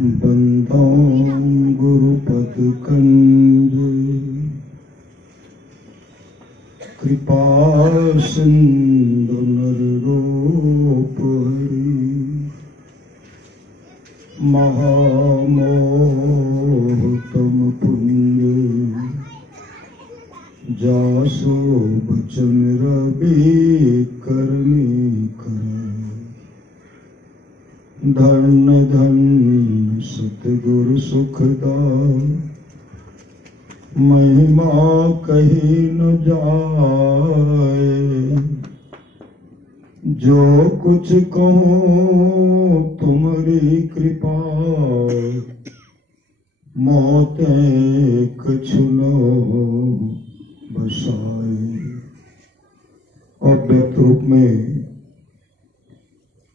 बंदो गुरुपद कंज कृपा सिंधु नररूप हरि महामोहतम पुण्य जासो बचन रवि करनी कर धन धन सतगुरु सुखदाय महिमा कही न जाए जो कुछ कहूँ तुम्हारी कृपा मौते कछुनो बसाए। अव्यक्त रूप में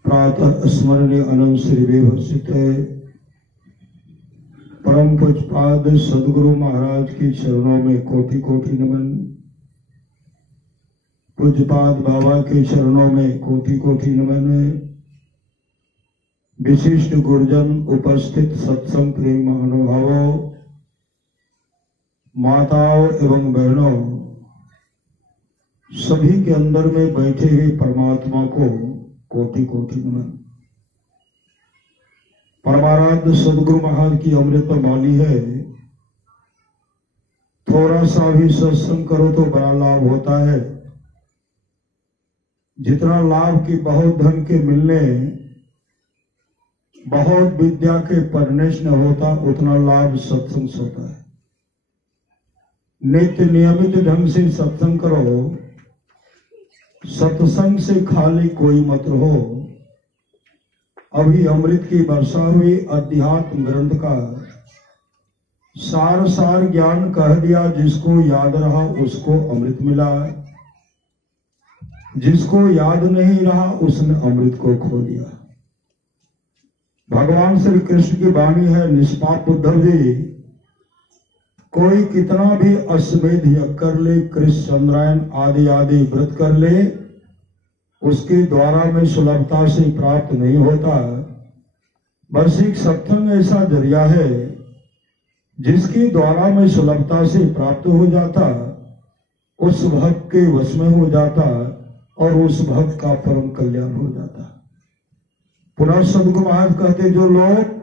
प्रातः स्मरणीय अनंत श्री विभूषित है परम पूज्यपाद सदगुरु महाराज की चरणों में कोटि कोटि नमन। पूज्यपाद बाबा के चरणों में कोटि कोटि नमन है। विशिष्ट गुरुजन उपस्थित सत्संग प्रेम महानुभावों माताओं एवं बहनों सभी के अंदर में बैठे हुए परमात्मा को कोटि कोटि नमन। परमाराध्य सदगुरु महाराज की अमृत वाणी है, थोड़ा सा भी सत्संग करो तो बड़ा लाभ होता है। जितना लाभ की बहुत धन के मिलने बहुत विद्या के पढ़ने से न होता उतना लाभ सत्संग से होता है। नित्य नियमित ढंग से सत्संग करो, सत्संग से खाली कोई मत रहो। अभी अमृत की वर्षा हुई, अध्यात्म ग्रंथ का सार सार ज्ञान कह दिया। जिसको याद रहा उसको अमृत मिला, जिसको याद नहीं रहा उसने अमृत को खो दिया। भगवान श्री कृष्ण की वाणी है, निष्पाप उद्धव जी, कोई कितना भी अश्वमेध यज्ञ कर ले, कृष्ण चंद्रायन आदि आदि व्रत कर ले, उसके द्वारा में सुलभता से प्राप्त नहीं होता। बस एक सत्संग ऐसा जरिया है जिसके द्वारा में सुलभता से प्राप्त हो जाता, उस भक्त के वश में हो जाता और उस भक्त का परम कल्याण हो जाता। पुनः सदगुरु महाराज कहते जो लोग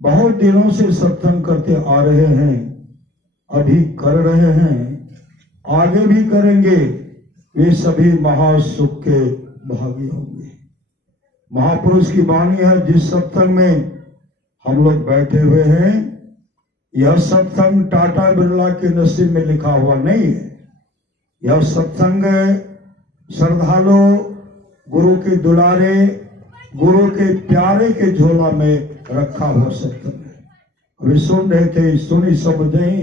बहुत दिनों से सत्संग करते आ रहे हैं, अभी कर रहे हैं, आगे भी करेंगे, वे सभी महासुख के भागी होंगे। महापुरुष की वाणी है, जिस सत्संग में हम लोग बैठे हुए हैं, यह सत्संग टाटा बिरला के नसीब में लिखा हुआ नहीं है। यह सत्संग श्रद्धालु गुरु के दुलारे, गुरु के प्यारे के झोला में रखा हुआ सत्संग है। अभी सुन रहे थे, सुनी सब जही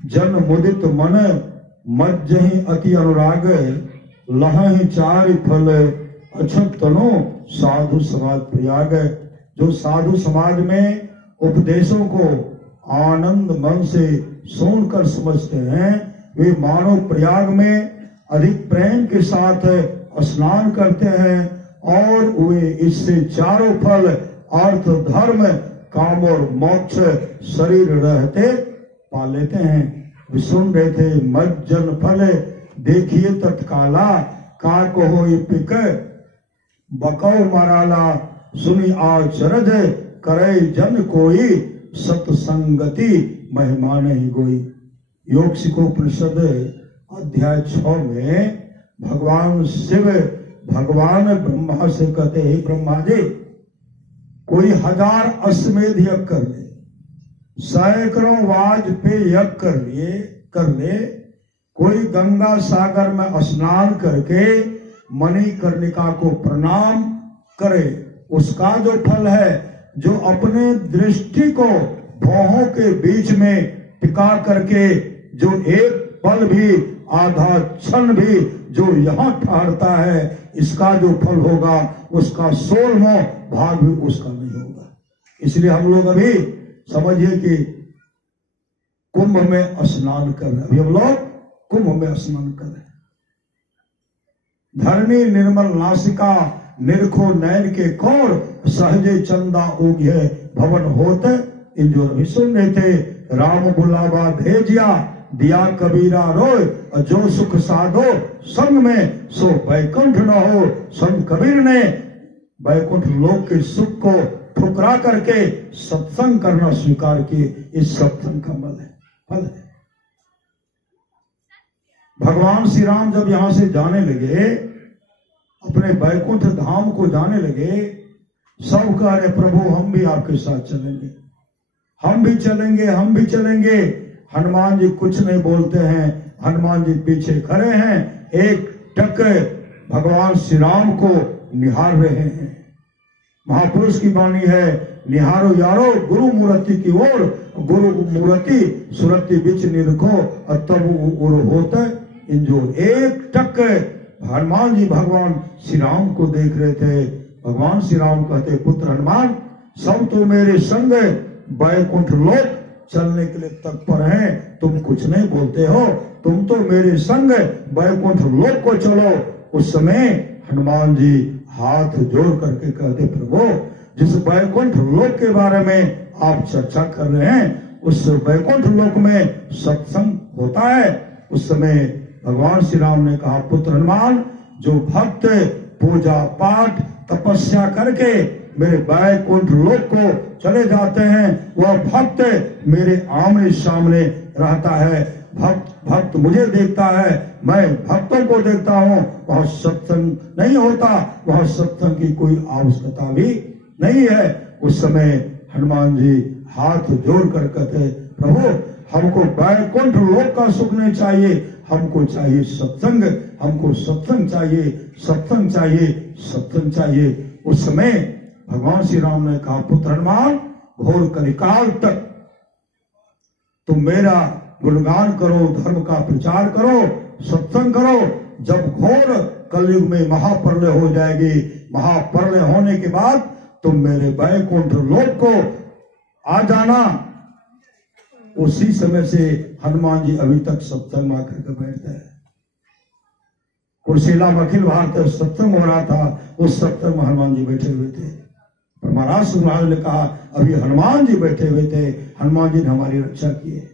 जन मुदित मन मज्जहि अति अनुराग लहहि चारि फल अछत तनो साधु समाज प्रयाग। जो साधु समाज में उपदेशों को आनंद मन से सुनकर समझते हैं, वे मानव प्रयाग में अधिक प्रेम के साथ स्नान करते हैं और वे इससे चारों फल अर्थ धर्म काम और मोक्ष शरीर रहते पा लेते हैं। सुन रहे थे मज्जन फल देखिए तत्काला का कहो पिक बकौ मराला सुनी आचरज करे जन कोई सत्संगति महिमा नहीं गोई। योग सिखोपनिषद अध्याय 6 में भगवान शिव भगवान ब्रह्मा से कहते हैं, ब्रह्मा जी कोई 1000 अश्वमेध यज्ञ कर ले, सैकड़ों वाजपेयी यज्ञ कर ले, कोई गंगा सागर में स्नान करके मणिकर्णिका को प्रणाम करे, उसका जो फल है, जो अपने दृष्टि को भौहों के बीच में टिका करके जो एक पल भी आधा क्षण भी जो यहाँ ठहरता है, इसका जो फल होगा उसका 16वां भाग भी उसका नहीं होगा। इसलिए हम लोग अभी समझिए कि कुंभ में स्नान कर रहे हैं, अभी हम लोग कुंभ में स्नान कर रहे हैं। धरणी निर्मल नासिका निरखो नयन के कौर सहजे चंदा उगे भवन होते इंजोर भी सुन रहे थे। राम बुलावा भेजिया दिया कबीरा रोय, जो सुख साधो संग में सो बैकुंठ न हो। संत कबीर ने बैकुंठ लोक के सुख को ठुकरा करके सत्संग करना स्वीकार किए। इस सत्संग का फल है। भगवान श्री राम जब यहां से जाने लगे, अपने बैकुंठ धाम को जाने लगे, सब कह रहे प्रभु हम भी आपके साथ चलेंगे, हम भी चलेंगे, हम भी चलेंगे। हनुमान जी कुछ नहीं बोलते हैं, हनुमान जी पीछे खड़े हैं, एक टक भगवान श्री राम को निहार रहे हैं। महापुरुष की वाणी है, निहारो यारो गुरु मूर्ति की ओर, गुरु मूर्ति सुरति बिच निरखो तब उर होते इंजोर। एक टक हनुमान जी भगवान श्री राम को देख रहे थे। भगवान श्री राम कहते पुत्र हनुमान, सब तो मेरे संग बैकुंठ लोक चलने के लिए तत्पर हैं, तुम कुछ नहीं बोलते हो, तुम तो मेरे संग बैकुंठ लोक को चलो। उस समय हनुमान जी हाथ जोड़ करके कहते प्रभु, जिस बैकुंठ लोक के बारे में आप चर्चा कर रहे हैं, उस बैकुंठ लोक में सत्संग होता है। उस समय भगवान श्री राम ने कहा पुत्र हनुमान, जो भक्त पूजा पाठ तपस्या करके मेरे बैकुंठ लोक को चले जाते हैं, वह भक्त मेरे आमने सामने रहता है। भक्त मुझे देखता है, मैं भक्तों को देखता हूँ। वह सत्संग नहीं होता, वह सत्संग की कोई आवश्यकता भी नहीं है। उस समय हनुमान जी हाथ जोड़ कर कहते प्रभु, हमको बैकुंठ लोक का सुख नहीं चाहिए, हमको चाहिए सत्संग, हमको सत्संग चाहिए, सत्संग चाहिए, सत्संग चाहिए। उस समय भगवान श्री राम ने कहा पुत्र हनुमान, घोर कलिकाल तक तुम मेरा गुणगान करो, धर्म का प्रचार करो, सत्संग करो। जब घोर कलयुग में महाप्रलय हो जाएगी, महाप्रलय होने के बाद तुम मेरे बैकुंठ लोक को आ जाना। उसी समय से हनुमान जी अभी तक सत्संग में आकर के बैठते हैं। कुर्सीला में अखिल भारतीय सत्संग हो रहा था, उस सत्संग में हनुमान जी बैठे हुए थे। पर महाराज महाराज ने कहा अभी हनुमान जी बैठे हुए थे, हनुमान जी ने हमारी रक्षा की है।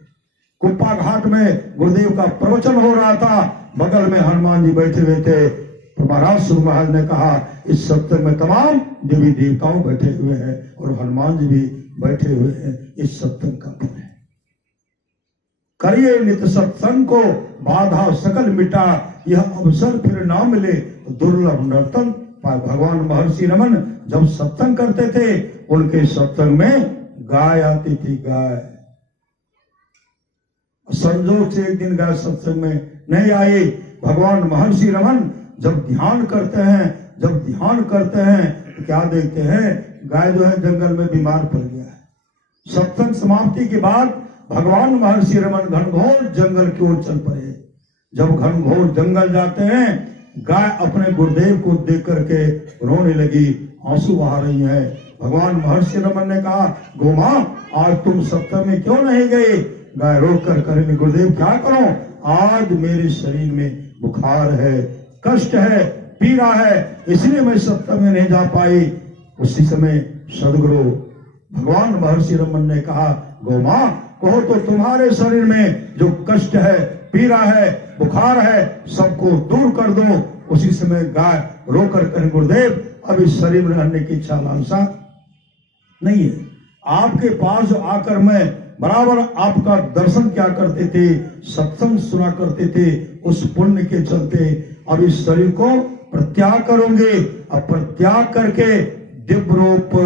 कुप्पा घाट में गुरुदेव का प्रवचन हो रहा था, बगल में हनुमान जी बैठे हुए थे। तो महाराज महाराज ने कहा इस सत्संग में तमाम देवी देवताओं बैठे हुए हैं और हनुमान जी भी बैठे हुए हैं। इस सत्संग का फल है। करिए नित सत्संग को, बाधा सकल मिटा, यह अवसर फिर ना मिले दुर्लभ नर्तन पाए। भगवान महर्षि रमन जब सत्संग करते थे, उनके सत्संग में गाय आती थी। गाय संजोग से एक दिन गाय सत्संग में नहीं आई। भगवान महर्षि रमन जब ध्यान करते हैं तो क्या देखते हैं, गाय जो है जंगल में बीमार पड़ गया है। सत्संग समाप्ति के बाद भगवान महर्षि रमन घनघोर जंगल की ओर चल पड़े। जब घनघोर जंगल जाते हैं, गाय अपने गुरुदेव को देख करके रोने लगी, आंसू बहा रही है। भगवान महर्षि रमन ने कहा गोमां, आज तुम सत्संग में क्यों नहीं गए? गाय रोक कर करेंगे गुरुदेव क्या करो, आज मेरे शरीर में बुखार है, कष्ट है, पीड़ा है, इसलिए मैं सत्संग में नहीं जा पाई। उसी समय सदगुरु भगवान महर्षि रमन ने कहा गोमां, कहो तो तुम्हारे शरीर में जो कष्ट है, पीड़ा है, बुखार है, सबको दूर कर दो। उसी समय गाय रोकर करें गुरुदेव अब इस शरीर में रहने की इच्छा लालसा नहीं है। आपके पास आकर मैं बराबर आपका दर्शन क्या करते थे, सत्संग सुना करते थे, उस पुण्य के चलते अब इस शरीर को प्रत्याग करोगे। अब प्रत्याग करके दिव्य रूप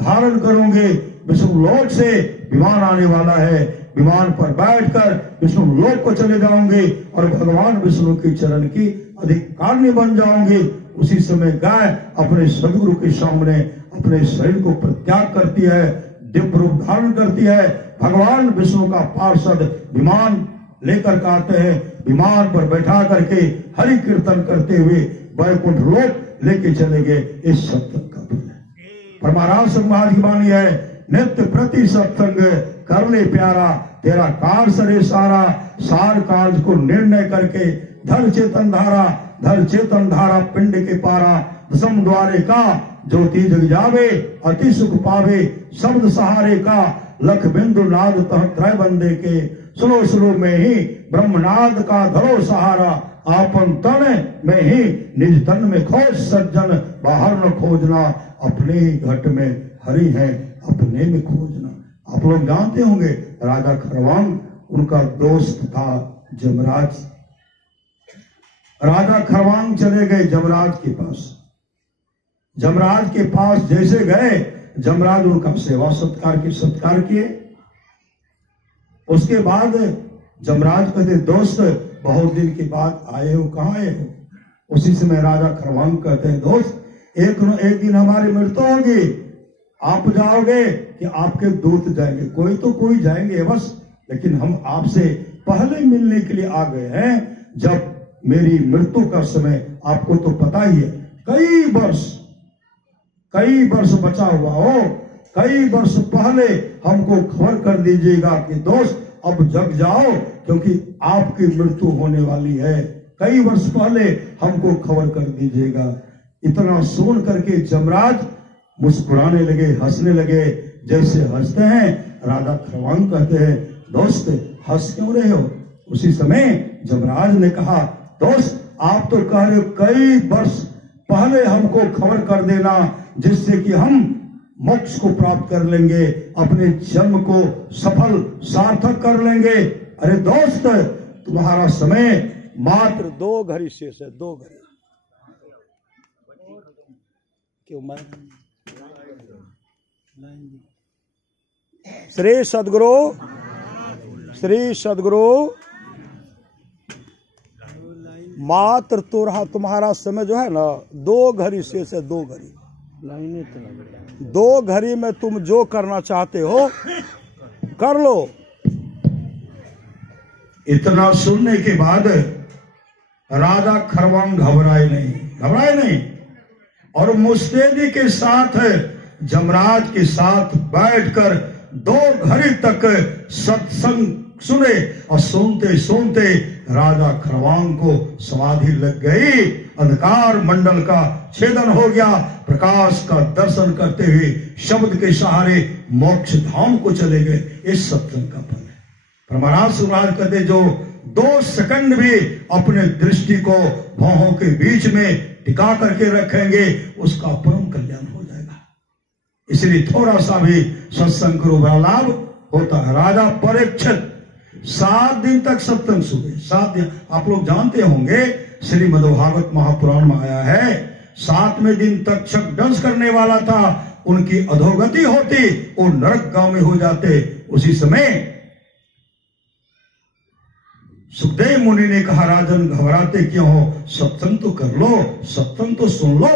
धारण करोगे। विष्णु लोक से विमान आने वाला है, विमान पर बैठकर विष्णु लोक को चले जाओगे और भगवान विष्णु के चरण की अधिकारिणी बन जाओगे। उसी समय गाय अपने सदगुरु के सामने अपने शरीर को प्रत्याग करती है, दिव्य रूप धारण करती है। भगवान विष्णु का पार्षद विमान लेकर के आते हैं, विमान पर बैठा करके हरि कीर्तन करते हुए वैकुंठ लोक लेके चले गए। इस सत्संग का फल है। पर महाराज महाराज की वाणी है, नित्य प्रति सत्संग कर ले प्यारा, तेरा कार सरे सारा, सार कार्य को निर्णय करके धर चेतन धारा, धर चेतन धारा पिंड के पारा, दसम द्वारे का ज्योति जग जावे अति सुख पावे, शब्द सहारे का लख बिंदु नाद तह त्रय बंदे के, सुनो सुनो में ही ब्रह्मनाद का धरो सहारा, आपन तन में ही निज तन में खोज सज्जन, बाहर न खोजना अपने ही घट में हरि है अपने में खोजना। आप लोग जानते होंगे राजा खरवांग, उनका दोस्त था जमराज। राजा खरवांग चले गए जमराज के पास। जमराज के पास जैसे गए, जमराज उनका सेवा सत्कार किए। उसके बाद जमराज कहते दोस्त बहुत दिन के बाद आए हो, कहाँ आए हो? उसी समय राजा खरवांग कहते हैं दोस्त एक दिन हमारी मृत्यु होगी, आप जाओगे कि आपके दूत जाएंगे? कोई तो कोई जाएंगे बस, लेकिन हम आपसे पहले मिलने के लिए आ गए हैं। जब मेरी मृत्यु का समय, आपको तो पता ही है, कई वर्ष बचा हुआ हो, कई वर्ष पहले हमको खबर कर दीजिएगा कि दोस्त अब जग जाओ, क्योंकि आपकी मृत्यु होने वाली है। कई वर्ष पहले हमको खबर कर दीजिएगा। इतना सुन करके जमराज मुस्कुराने लगे, हंसने लगे, जैसे हंसते हैं। राजा खरवांग कहते हैं दोस्त हंस क्यों रहे हो? उसी समय जमराज ने कहा दोस्त आप तो कह रहे हो कई वर्ष पहले हमको खबर कर देना, जिससे कि हम मोक्ष को प्राप्त कर लेंगे, अपने जन्म को सफल सार्थक कर लेंगे। अरे दोस्त तुम्हारा समय मात्र 2 घड़ी शेष है, 2 घड़ी। क्यों मैं श्री सदगुरु मात्र तुम्हारा समय जो है ना 2 घड़ी शेष है, 2 घड़ी। 2 घड़ी में तुम जो करना चाहते हो कर लो। इतना सुनने के बाद राजा खरवांग घबराए नहीं, और मुस्तैदी के साथ जमराज के साथ बैठकर 2 घड़ी तक सत्संग सुने, और सुनते सुनते राजा खरवांग को समाधि लग गई। अंधकार मंडल का छेदन हो गया, प्रकाश का दर्शन करते हुए शब्द के सहारे मोक्ष धाम को चले गए। इस सत्संग का फल है। पर महाराज सुराज कहते जो 2 सेकंड भी अपने दृष्टि को भौहों के बीच में टिका करके रखेंगे, उसका परम कल्याण हो जाएगा। इसलिए थोड़ा सा भी सत्संग करो, बड़ा लाभ होता है। राजा परीक्षित 7 दिन तक सत्संग सुने। 7 दिन आप लोग जानते होंगे, श्रीमद्भागवत महापुराण में आया है, 7वें दिन तक्षक दंश करने वाला था, उनकी अधोगति होती, वो नरकगामी हो जाते। उसी समय सुखदेव मुनि ने कहा राजन घबराते क्यों हो, सत्संग तो कर लो, सत्संग तो सुन लो।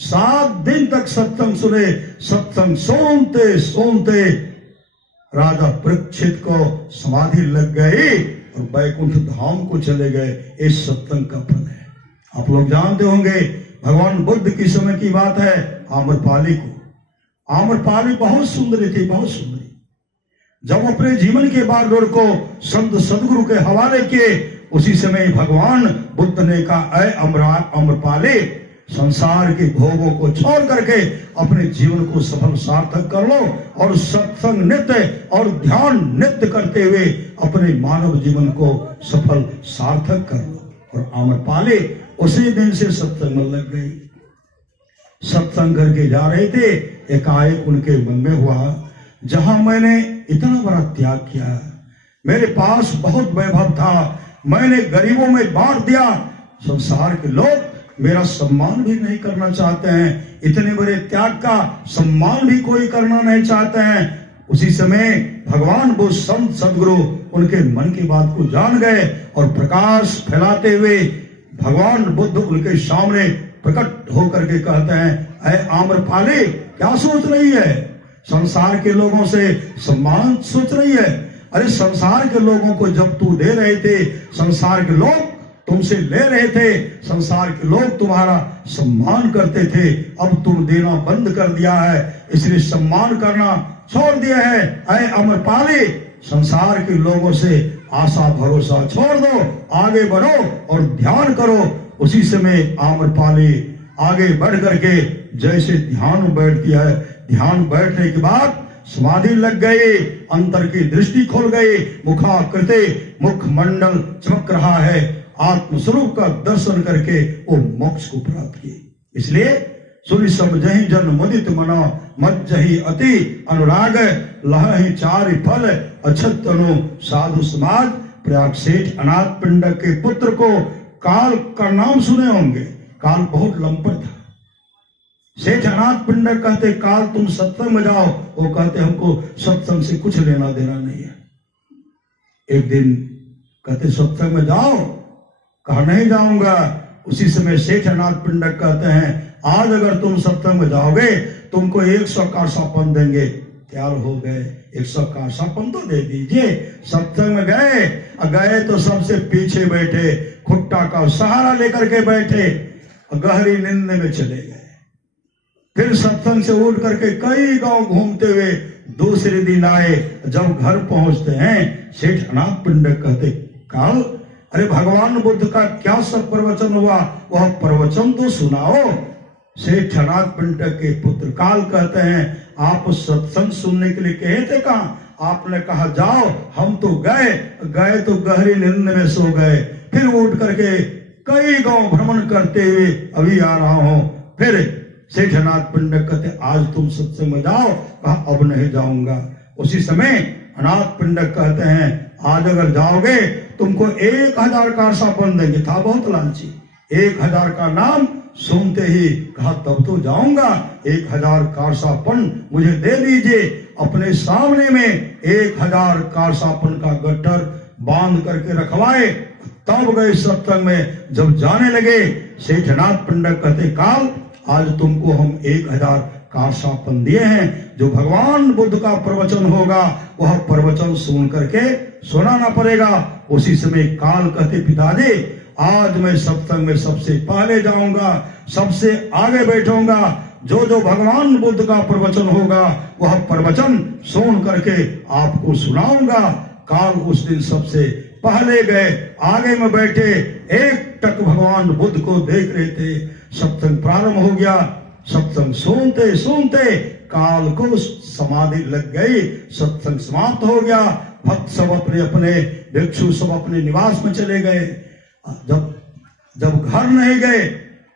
7 दिन तक सत्संग सुने। सत्संग सुनते सुनते राजा परीक्षित को समाधि लग गई और वैकुंठ धाम को चले गए। इस सत्संग का फल है। आप लोग जानते होंगे भगवान बुद्ध की समय की बात है, आम्रपाली को। आम्रपाली बहुत सुंदरी थी, बहुत सुंदरी। जब अपने जीवन के बागडोर को संत सदगुरु के हवाले किए, उसी समय भगवान बुद्ध ने कहा ऐ आम्रपाली, संसार के भोगों को छोड़ करके अपने जीवन को सफल सार्थक कर लो, और सत्संग नित्य और ध्यान नित्य करते हुए अपने मानव जीवन को सफल सार्थक कर लो। और आम्रपाली उसी दिन से सत्संग में लग गई। सत्संग करके जा रहे थे, एकाएक उनके मन में हुआ जहां मैंने इतना बड़ा त्याग किया, मेरे पास बहुत वैभव था, मैंने गरीबों में बांट दिया, संसार के लोग मेरा सम्मान भी नहीं करना चाहते हैं, इतने बड़े त्याग का सम्मान भी कोई करना नहीं चाहते हैं। उसी समय भगवान वो संत सदगुरु उनके मन की बात को जान गए, और प्रकाश फैलाते हुए भगवान बुद्ध उनके सामने प्रकट होकर के कहते हैं ऐ आम्रपाली, क्या सोच रही है? संसार के लोगों से सम्मान सोच रही है? अरे संसार के लोगों को जब तू दे रहे थे, संसार के लोग तुमसे ले रहे थे, संसार के लोग तुम्हारा सम्मान करते थे, अब तुम देना बंद कर दिया है, इसलिए सम्मान करना छोड़ दिया है। ऐ आम्रपाली, संसार के लोगों से आशा भरोसा छोड़ दो, आगे बढ़ो और ध्यान करो। उसी समय आम्रपाली आगे बढ़ करके जैसे ध्यान बैठ गया है, ध्यान बैठने के बाद समाधि लग गई, अंतर की दृष्टि खोल गई, मुखाकृति मुखमंडल चमक रहा है, आत्मस्वरूप का दर्शन करके वो मोक्ष को प्राप्त किए। इसलिए सुनि सब जहि जन मुदित मनो मज्जहि अति अनुराग लहहि चारि फल अछत तनु साधु समाज। प्रयाग सेठ अनाथ पिंडक के पुत्र को काल का नाम सुने होंगे। काल बहुत लंपर था। सेठ अनाथ पिंडक कहते काल तुम सत्संग में जाओ, वो कहते हमको सत्संग से कुछ लेना देना नहीं है। एक दिन कहते सत्संग में जाओ, कहा नहीं जाऊंगा। उसी समय सेठ अनाथ पिंडक कहते हैं आज अगर तुम सत्संग में जाओगे तुमको 100 कांसापन देंगे। तैयार हो गए, 100 कांसापन तो दे दीजिए। सत्संग में गए तो सबसे पीछे बैठे, खुट्टा का सहारा लेकर के बैठे, गहरी नींद में चले गए। फिर सत्संग से उठ करके कई गांव घूमते हुए दूसरे दिन आए। जब घर पहुंचते हैं सेठ अनाथ पिंडक कहते काल अरे भगवान बुद्ध का क्या सब प्रवचन हुआ, वह प्रवचन तो सुनाओ। सेठ अनाथ पिंडक के पुत्र काल कहते हैं आप सत्संग सुनने के लिए कहे थे, कहा आपने कहा जाओ, हम तो गए तो गहरी नींद में सो गए। फिर उठ करके कई गांव भ्रमण करते हुए अभी आ रहा हूं। फिर सेठ अनाथ पिंडक कहते आज तुम सत्संग में जाओ, कहा अब नहीं जाऊंगा। उसी समय अनाथ पिंडक कहते हैं आज अगर जाओगे तुमको 1000 कांसापन देंगे। था बहुत लालची। 1000 का नाम सुनते ही कहा तब तो जाऊंगा, 1000 कांसापन मुझे दे दीजिए। अपने सामने में 1000 कांसापन का गट्ठर बांध करके रखवाए। तब गए सत्संग में। जब जाने लगे सेठ अनाथ पिंडक कहते काल आज तुमको हम 1000 कांसापन दिए हैं, जो भगवान बुद्ध का प्रवचन होगा वह प्रवचन सुन करके सुनाना पड़ेगा। उसी समय काल कहते पिताजी आज मैं सत्संग में सबसे पहले जाऊंगा, सबसे आगे बैठूंगा, जो भगवान बुद्ध का प्रवचन होगा वह प्रवचन सुन करके आपको सुनाऊंगा। काल उस दिन सबसे पहले गए, आगे में बैठे, एक टक भगवान बुद्ध को देख रहे थे। सत्संग प्रारंभ हो गया। सत्संग सुनते सुनते काल को समाधि लग गई। सत्संग समाप्त हो गया। भक्त सब अपने अपने, भिक्षु सब अपने निवास में चले गए। जब घर नहीं गए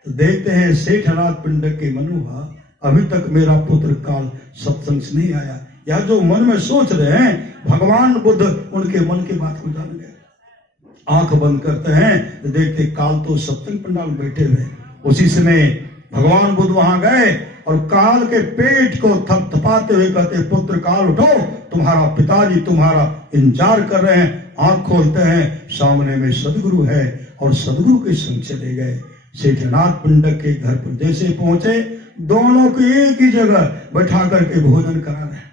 तो देखते हैं सेठ अनाथ पिंडक के मन हुआ अभी तक मेरा पुत्र काल सत्संग से नहीं आया। या जो मन में सोच रहे हैं भगवान बुद्ध उनके मन की बात को जान गए। आंख बंद करते हैं तो देखते काल तो सत्संग पंडाल बैठे हुए। उसी समय भगवान बुद्ध वहां गए और काल के पेट को थपथपाते हुए कहते पुत्र काल उठो, तुम्हारा पिताजी तुम्हारा इंतजार कर रहे हैं। आंख खोलते हैं, सामने में सदगुरु है और सदगुरु के संग चले गए। सेठ अनाथ पिंडक के घर पर जैसे पहुंचे दोनों को एक ही जगह बैठा करके भोजन करा रहे हैं।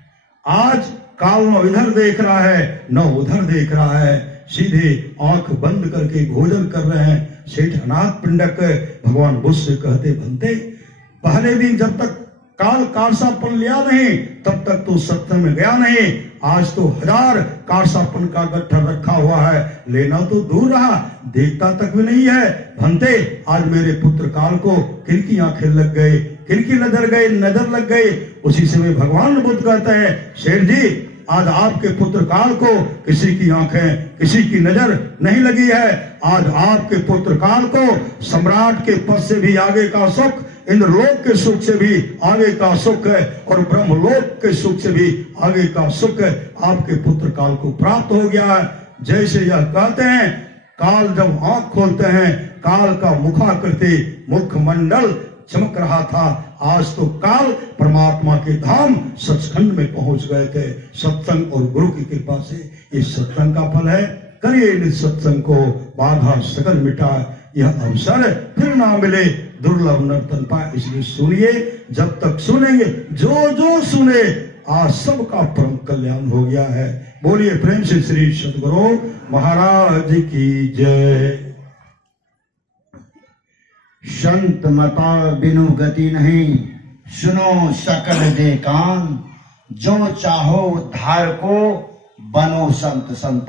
आज काल न इधर देख रहा है न उधर देख रहा है, सीधे आंख बंद करके भोजन कर रहे हैं। सेठ अनाथ पिंडक भगवान बुद्ध से कहते बनते पहले दिन जब तक काल कांसापन लिया नहीं तब तक तो सत्संग में गया नहीं। आज तो 1000 कांसापन का गट्ठर रखा हुआ है, लेना तो दूर रहा, देखता तक भी नहीं है। भंते आज मेरे पुत्र काल को किनकी आंखें लग गई, किनकी नजर लग गई। उसी समय भगवान बुद्ध कहते हैं शेर जी आज आपके पुत्र काल को किसी की आंखें किसी की नजर नहीं लगी है। आज आपके पुत्र काल को सम्राट के पद से भी आगे का सुख, इंद्रलोक के सुख से भी आगे का सुख है और ब्रह्मलोक के सुख से भी आगे का सुख है आपके पुत्र काल को प्राप्त हो गया है। जैसे यह कहते हैं काल जब आंख खोलते हैं काल का मुखाकृति मुखमंडल चमक रहा था। आज तो काल परमात्मा के धाम सचखंड में पहुंच गए थे सत्संग और गुरु की कृपा से। ये सत्संग का फल है। करिए निज सत्संग को बाधा सकल मिटा, यह अवसर फिर ना मिले दुर्लभ नर्तन पाए। इसलिए सुनिए, जब तक सुनेंगे जो जो सुने आज सबका परम कल्याण हो गया है। बोलिए प्रेम से श्री सद्गुरु महाराज की जय। संत मता बिनु गति नहीं, सुनो सकल दे कान, जो चाहो उद्धार को बनो संत संतान।